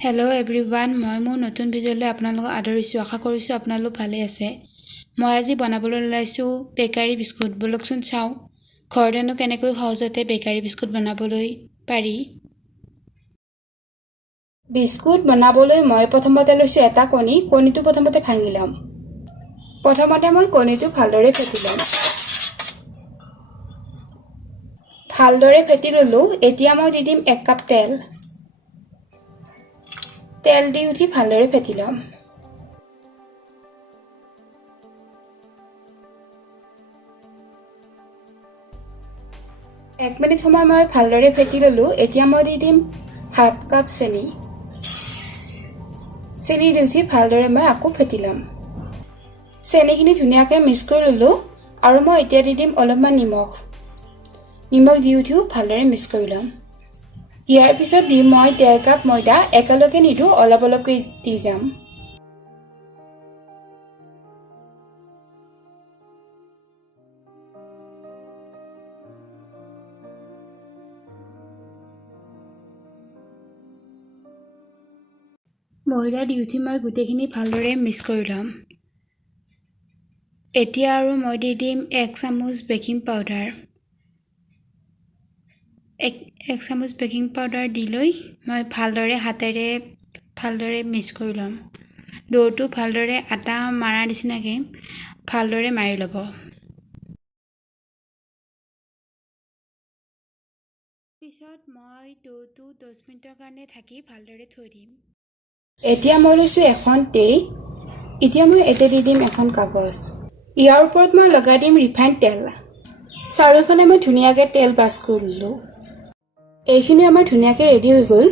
hello everyone मैं मोर नतुन भिडिओলৈ আপোনালোকক আদৰিছো আশা কৰিছো আপোনালোক ভালে আছে মই আজি বনাবলৈ লাইছো বেকাৰী বিস্কুট বলকচোন চাও ঘৰতেনো কেনেকৈ সহজতে বেকাৰী বিস্কুট বনাবলৈ পাৰি বিস্কুট বনাবলৈ মই প্ৰথমতে লৈছো এটা কণীটো প্ৰথমতে ভাঙি লম প্ৰথমতে মই কণীটো ভালদৰে ফেটি লম ভালদৰে ফেটি ললো এতিয়া মই দি দিম 1 কাপ তেল তেল দি উঠি ভালদৰে ফেটি লম এক মিনিট সময় মই ভালদৰে ফেটি ললো এতিয়া মই দি দিম হাফ কাপ চেনি চেনি দি উঠি ভালদৰে মই আকৌ ফেটি লম চেনিখিনি ধুনীয়াকৈ মিক্স কৰি ললো আৰু মই এতিয়া দি দিম অলপমান নিমখ দি উঠিও ভালদৰে মিক্স কৰি লম ইয়াৰ পিছত দি মই 1.5 কাপ ময়দা একেলগে নিদু অলপ অলপকৈ দি যাম ময়দা দি উঠি মই গুটেখিনি ভালদৰে মিক্স কৰি লম এতিয়া আৰু মই দি দিম 1 চামুচ বেকিং পাউডাৰ 1 চামুচ বেকিং পাউডাৰ দি লৈ মই ভালদৰে হাতেৰে ভালদৰে মিক্স কৰি লম ডোটো ভালদৰে আটা মাৰা নিচিনাকৈ ভালদৰে মাৰি ল'ব পিছত মই ডোটো 10 মিনিটৰ কাৰণে ঢাকি ভালদৰে থৈ দিম এতিয়া মই লৈছো এখন টে এতিয়া মই এতে দি দিম এখন কাগজ ইয়াৰ ওপৰত মই লগাই দিম ৰিফাইন তেল চাৰিওফালে মই ধুনীয়াকৈ তেল বাছ কৰি ললো এইখিনি আমাৰ ধুনীয়াকৈ ৰেডি হৈ গ'ল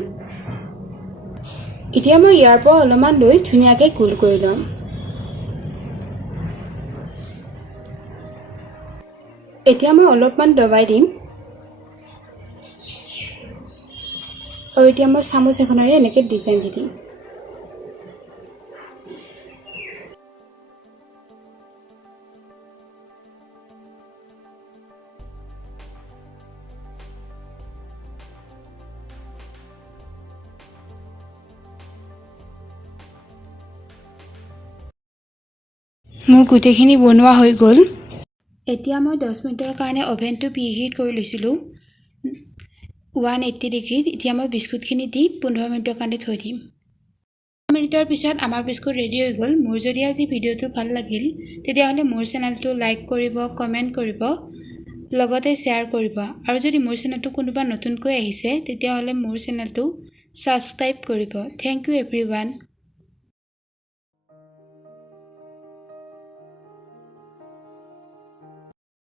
এতিয়া মই ইয়াৰ পৰা অলপমান লৈ ধুনীয়াকৈ গোল কৰি লম এতিয়া মই অলপমান দবাই দিম আৰু এতিয়া মই চামুচ এখনেৰে এনেকৈ ডিজাইন দি দিম মোৰ গুটেখিনি বনোৱা হৈ গ'ল এতিয়া মই 10 মিনিটৰ কাৰণে ওভেনটো প্ৰিহিট কৰি লৈছিলো 180 ডিগ্ৰীত এতিয়া মই বিস্কুটখিনি দি 15 মিনিটৰ কাৰণে থৈ দিম 15 মিনিটৰ পিছত আমাৰ বিস্কুট ৰেডি হৈ গ'ল মোৰ যদি আজি ভিডিওটো ভাল লাগিল তেতিয়াহলে মোৰ চেনেলটো লাইক কৰিব কমেন্ট কৰিব লগতে শেয়াৰ কৰিব আৰু যদি মোৰ চেনেলটো কোনোবা নতুনকৈ আহিছে তেতিয়াহলে মোৰ চেনেলটো সাবস্ক্ৰাইব কৰিব থ্যাংক ইউ এভৰিৱান